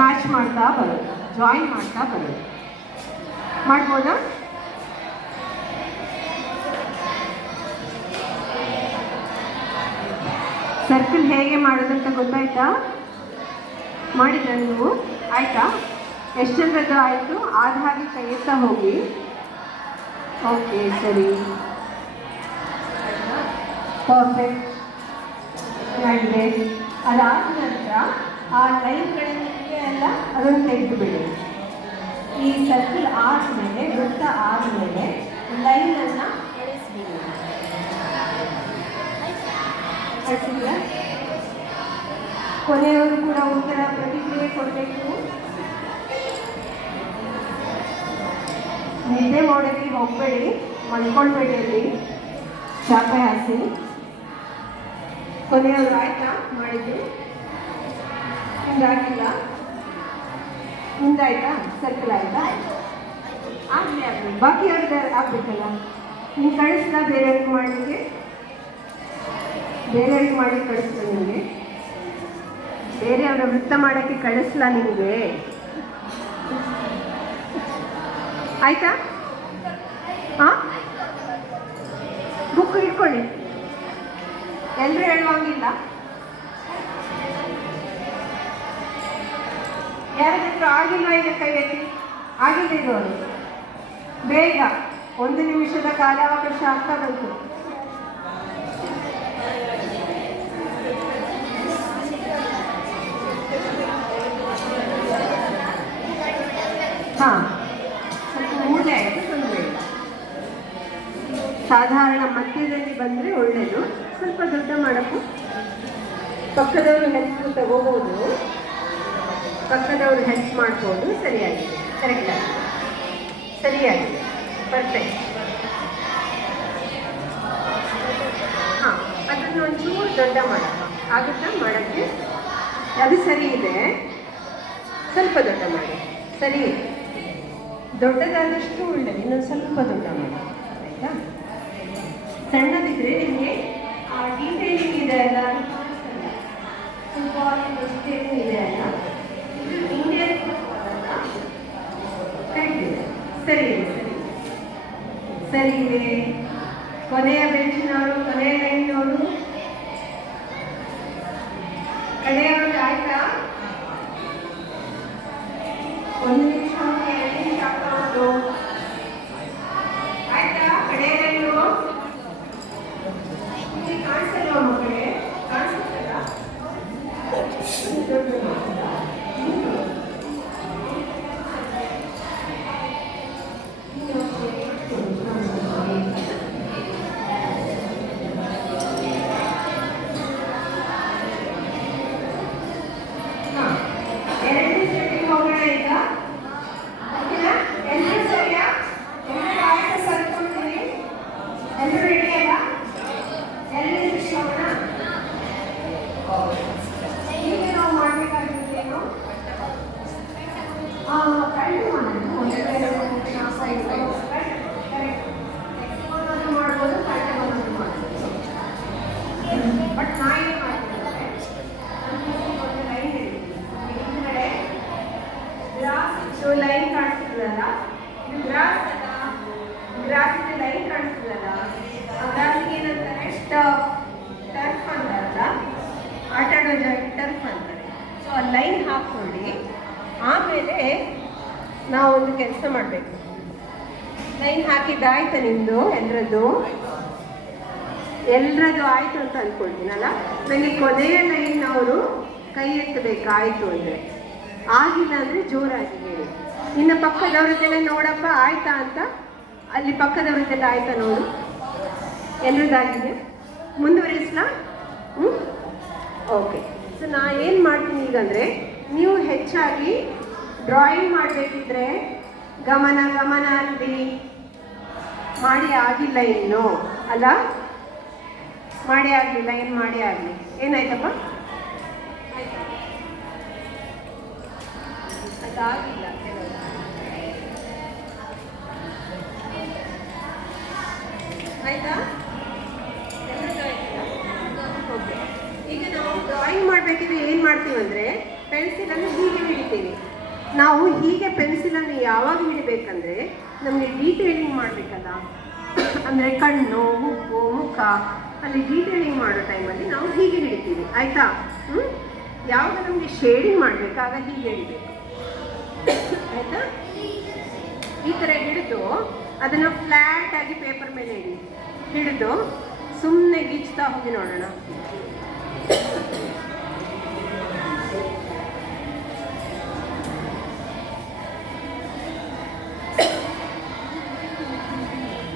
Match ಮಾಡ್ತಾ ಬರೋದು join ಮಾಡ್ತಾ ಬರೋದು ಮಾಡ್ಬೋದಾ? ಸರ್ಕಲ್ ಹೇಗೆ ಮಾಡೋದಂತ ಗೊತ್ತಾಯ್ತಾ? ಮಾಡಿದ ನೀವು? ಆಯ್ತಾ? ಎಷ್ಟು ಜನರದ್ದು ಆಯಿತು? ಆದ ಹಾಗೆ ತೆಗೆಯುತ್ತಾ ಹೋಗಿ. ಓಕೆ ಸರಿ. ಪರ್ಫೆಕ್ಟ್ ಅದಾದ ನಂತರ ಆ ಲೈನ್ಗಳಿಗೆ ಎಲ್ಲ ಅದನ್ನು ತೆಗೆದು ಬಿಡಿ ಈ ಸರ್ಕಲ್ ಆದಮೇಲೆ, ವೃತ್ತ ಆದಮೇಲೆ ಲೈನನ್ನು ಎಳೆಸ್ಬಿಡಿ. ಅಳಿಸಿದ್ರಾ ಕೊನೆಯವರು ಕೂಡ ಉತ್ತರ ಪ್ರತಿಕ್ರಿಯೆ ಕೊಡಬೇಕು. ನಿದ್ದೆ ಮಾಡೋಕ್ಕೆ ಹೋಗಬೇಡಿ, ಮಲ್ಕೊಳ್ಬೇಡಿ ಅಲ್ಲಿ. ಚಾಪೆ ಹಾಸಿ. ಕೊನೆಯವರು ಆಯ್ತಾ? ಮಾಡಿದ್ದು? ಹಿಂಗಾಗಿಲ್ಲ ಮುಂದಾಯ್ತಾ? ಸರ್ಕಲ್ ಆಯ್ತಾ? ಆಗಲಿ ಆಗಲಿ. ಬಾಕಿಯವ್ರದ್ದು ಆಗ್ಬೇಕಲ್ಲ. ನೀವು ಕಳಿಸ್ದ ಬೇರೆಯವ್ರಿಗೆ ಮಾಡಲಿಕ್ಕೆ? ಬೇರೆಯವ್ರಿಗೆ ಮಾಡಿ ಕಳಿಸ್ತಾ ನಿಮಗೆ. ಬೇರೆಯವರ ವೃತ್ತ ಮಾಡೋಕ್ಕೆ ಕಳಿಸ್ಲ ನಿಮಗೆ? ಆಯ್ತಾ? ಹಾಂ ಬುಕ್ ಇಟ್ಕೊಳ್ಳಿ ಎಲ್ಲರೂ ಹೇಳುವಂಗಿಲ್ಲ. ಯಾರಾದ್ರೂ ಆಗಿಲ್ಲ ಈಗ ಕೈಯಲ್ಲಿ? ಎತ್ತಿ ಆಗಿಲ್ಲ ಇರೋರು. ಬೇಗ ಒಂದು ನಿಮಿಷದ ಕಾಲಾವಕಾಶ ಆಗ್ತಾ ಬಂತು ಹಾಂ ಇಲ್ಲ. ಸಾಧಾರಣ ಮಧ್ಯದಲ್ಲಿ ಬಂದರೆ ಒಳ್ಳೆಯದು ಸ್ವಲ್ಪ ದೊಡ್ಡ ಮಾಡಕು ಪಕ್ಕದವರು ಹೆಸರು ತಗೋಬೋದು ಪಕ್ಕದವರು ಹೆಲ್ಪ್ ಮಾಡ್ಬೋದು ಸರಿಯಾಗಿದೆ. ಕರೆಕ್ಟಾಗಿ ಸರಿಯಾಗಿದೆ. ಪರ್ಫೆಕ್ಟ್ ಹಾಂ, ಅದನ್ನು ಒಂಚೂರು ದೊಡ್ಡ ಮಾಡಪ್ಪ ಆಗುತ್ತಾ ಮಾಡೋಕ್ಕೆ ಅದು ಸರಿ ಇದೆ. ಸ್ವಲ್ಪ ದೊಡ್ಡ ಮಾಡಿ. ಸರಿ ದೊಡ್ಡದಾದಷ್ಟು ಒಳ್ಳೆಯದು ಇನ್ನೊಂದು ಸ್ವಲ್ಪ ದೊಡ್ಡ ಮಾಡಿ. ಆಯಿತಾ? ಸಣ್ಣದಿದ್ರೆ ನಿಮಗೆ, ಆ ಡೀಟೇಲಿಂಗ್ ಇದೆ ಅಲ್ಲ ತುಂಬ. ಸ್ವಲ್ಪ ಡಿಟೇಲಿಂಗ್ ಇದೆ ಅಲ್ಲ ಇದು ಹಿಂದೆ ಕರೆಕ್ಟ್ ಇದೆ ಸರಿ. ಇದೆ ಸರಿ ಇದೆ. ಕೊನೆಯ ಬೆಂಚಿನವರು ಕೊನೆಯ ಲೈನ್ನವರು ಕಡೆಯವರು ಆಯ್ತಾ? ಒಂದು ನಿಮಿಷ ಎರಡು ನಿಮಿಷ ಆಗ್ತಾ ಆಯ್ತಾ? ಕಡೆಯ ಲೈನು ಇಲ್ಲಿ ಕಾಣಿಸಲ್ವ ಮಕ್ಕಳೇ? ಕಾಣಿಸುತ್ತಲ್ಲ ಹಾ. ಎರಡನೇ ಸೆಟ್ಟಿಗೆ ಹೋಗೋಣ ಈಗ ಓಕೆನಾ ಎಲ್ಲರೂ ಸರಿಯಾ ಎಲ್ಲರೂ ಆಯ್ತು ಕಲ್ತ್ಕೊಂಡಿರಿ ಎಲ್ಲರೂ ರೆಡಿ ಅಲ್ಲ ಎಲ್ಲರೂ ಸೆಟ್ಟಿಗೆ ಹೋಗೋಣ ಈಗ ನಾವು ಮಾಡಬೇಕಾಗಿದ್ದೇನು ಕಳ್ಳು ಮಾಡೋದು ಒಂದು ಎರಡು ಮೂರು ನಾಲ್ಕು ಐದು ಕರೆಕ್ಟ್ ಎಕ್ಸ್ಪೋನನ್ನು ಮಾಡ್ಬೋದು ಕಳ್ಳು ಮಾಡ್ಬೋದು ಬಟ್ ನಾ ಏನು ಮಾಡ್ತೀನಿ ಒಂದು ಲೈನ್ ಹಿಂದ್ಗಡೆ ಗ್ರಾಸ್ ಇದು ಲೈನ್ ಕಾಣಿಸ್ತದಲ್ಲ ಇದು ಗ್ರಾಸ್ ಅಲ್ಲ ಗ್ರಾಸ್ ಇದು ಲೈನ್ ಕಾಣಿಸ್ತದಲ್ಲ ಆ ಗ್ರಾಸಿಗೆ ಏನಂತಾರೆ ಟರ್ಫ್ ಟರ್ಫ್ ಅಂತಾರಲ್ಲ ಆಟ ಆಡೋ ಜಾಗ ಟರ್ಫ್ ಅಂತಾರೆ ಸೊ ಆ ಲೈನ್ ಹಾಕ್ಕೊಳ್ಳಿ. ಆಮೇಲೆ ನಾವು ಒಂದು ಕೆಲಸ ಮಾಡಬೇಕು. ಲೈನ್ ಹಾಕಿದ್ದಾಯ್ತಾ ನಿಮ್ಮದು ಎಲ್ಲರದ್ದು ಎಲ್ಲರದ್ದು ಆಯಿತು ಅಂತ ಅಂದ್ಕೊಳ್ತೀನಲ್ಲ ನನಗೆ ಕೊನೆಯ ಲೈನ್ ಅವರು ಕೈ ಎತ್ತಬೇಕಾಯಿತು ಅಂದರೆ. ಆಗಿಲ್ಲ ಅಂದರೆ ಜೋರಾಗಿ ಹೇಳಿ. ಇನ್ನು ಪಕ್ಕದವ್ರದ್ದೆಲ್ಲ ನೋಡಪ್ಪ, ಆಯ್ತಾ ಅಂತ? ಅಲ್ಲಿ ಪಕ್ಕದವ್ರದ್ದೆಲ್ಲ ಆಯ್ತಾ ನೋಡು. ಎಲ್ಲರದ್ದಾಗಿದೆ ಮುಂದುವರಿಸ್ಲಾ? ಹ್ಞೂ ಓಕೆ ಸೊ ನಾ ಏನು ಮಾಡ್ತೀನಿ ಈಗಂದರೆ ನೀವು ಹೆಚ್ಚಾಗಿ ಡ್ರಾಯಿಂಗ್ ಮಾಡಬೇಕಿದ್ರೆ ಗಮನ ಗಮನ ಅಲ್ಲಿ. ಮಾಡಿ ಆಗಿಲ್ಲ ಇನ್ನು, ಅಲ್ಲ? ಮಾಡಿ ಆಗಲಿಲ್ಲ ಏನು ಮಾಡೇ ಆಗಲಿ? ಏನಾಯ್ತಪ್ಪ? ಅದಾಗಿಲ್ಲ. ಆಯ್ತಾ? ಈಗ ನಾವು ಡ್ರಾಯಿಂಗ್ ಮಾಡಬೇಕಿದ್ರೆ ಏನು ಮಾಡ್ತೀವಿ ಮಾಡ್ತೀವಂದ್ರೆ ಪೆನ್ಸಿಲನ್ನು ಹೀಗೆ ಹಿಡಿತೀವಿ. ನಾವು ಹೀಗೆ ಪೆನ್ಸಿಲನ್ನು ಯಾವಾಗ ಹಿಡಿಬೇಕಂದ್ರೆ ನಮಗೆ ಡೀಟೇಲಿಂಗ್ ಮಾಡಬೇಕಲ್ಲ? ಅಂದರೆ ಕಣ್ಣು ಹುಬ್ಬು ಮುಖ, ಅಲ್ಲಿ ಡೀಟೇಲಿಂಗ್ ಮಾಡೋ ಟೈಮಲ್ಲಿ ನಾವು ಹೀಗೆ ಹಿಡಿತೀವಿ, ಆಯಿತಾ? ಹ್ಞೂ ಯಾವಾಗ ನಮಗೆ ಶೇಡಿಂಗ್ ಮಾಡಬೇಕಾಗ ಹೀಗೆ ಹಿಡಿಬೇಕು. ಆಯಿತಾ? ಈ ಥರ ಹಿಡಿದು ಅದನ್ನು ಫ್ಲ್ಯಾಟ್ ಆಗಿ ಪೇಪರ್ ಮೇಲೆ ಹಿಡಿ ಹಿಡಿದು ಸುಮ್ಮನೆ ಗೀಚ್ತಾ ಹೋಗಿ ನೋಡೋಣ.